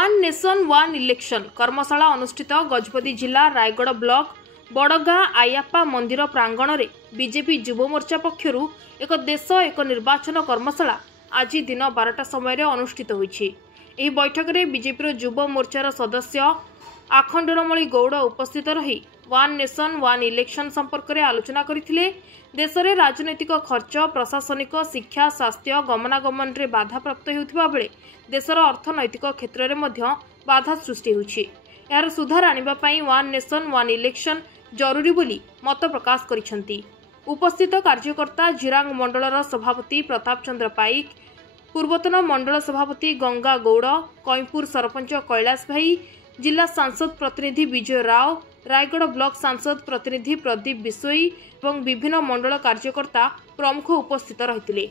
One nation one election कर्मशाला अनुष्ठित गजपति जिला रायगढ़ ब्लॉक बड़गाँ आयाप्पा मंदिर प्रांगण में बीजेपी युव मोर्चा पक्षर एक देश एक निर्वाचन कर्मशाला आज दिन 12टा समय अनुष्ठित होईछि। एही बैठक में बीजेपी युव मोर्चार सदस्य आखंडरमणि गौड़ उपस्थित रही वन नेशन वन इलेक्शन संपर्क में आलोचना करथिले। देश में राजनैतिक खर्च प्रशासनिक शिक्षा स्वास्थ्य गमनागमन में बाधा प्राप्त होउथिबा बेले देशर अर्थनैतिक क्षेत्र में मध्य बाधा सृष्टि होउछि। यार सुधार आनिबा पई वन नेशन वन इलेक्शन जरूरी बोली मत प्रकाश करिसेंती। उपस्थित कार्यकर्ता जिरांग मंडलर सभापति प्रताप चंद्र पाइक, पूर्वतन मंडल सभापति गंगा गौड़, कईपुर सरपंच कैलाश भाई, जिला सांसद प्रतिनिधि विजय राव, रायगढ़ ब्लॉक सांसद प्रतिनिधि प्रदीप बिशोई और विभिन्न मंडल कार्यकर्ता प्रमुख उपस्थित रहिथिले।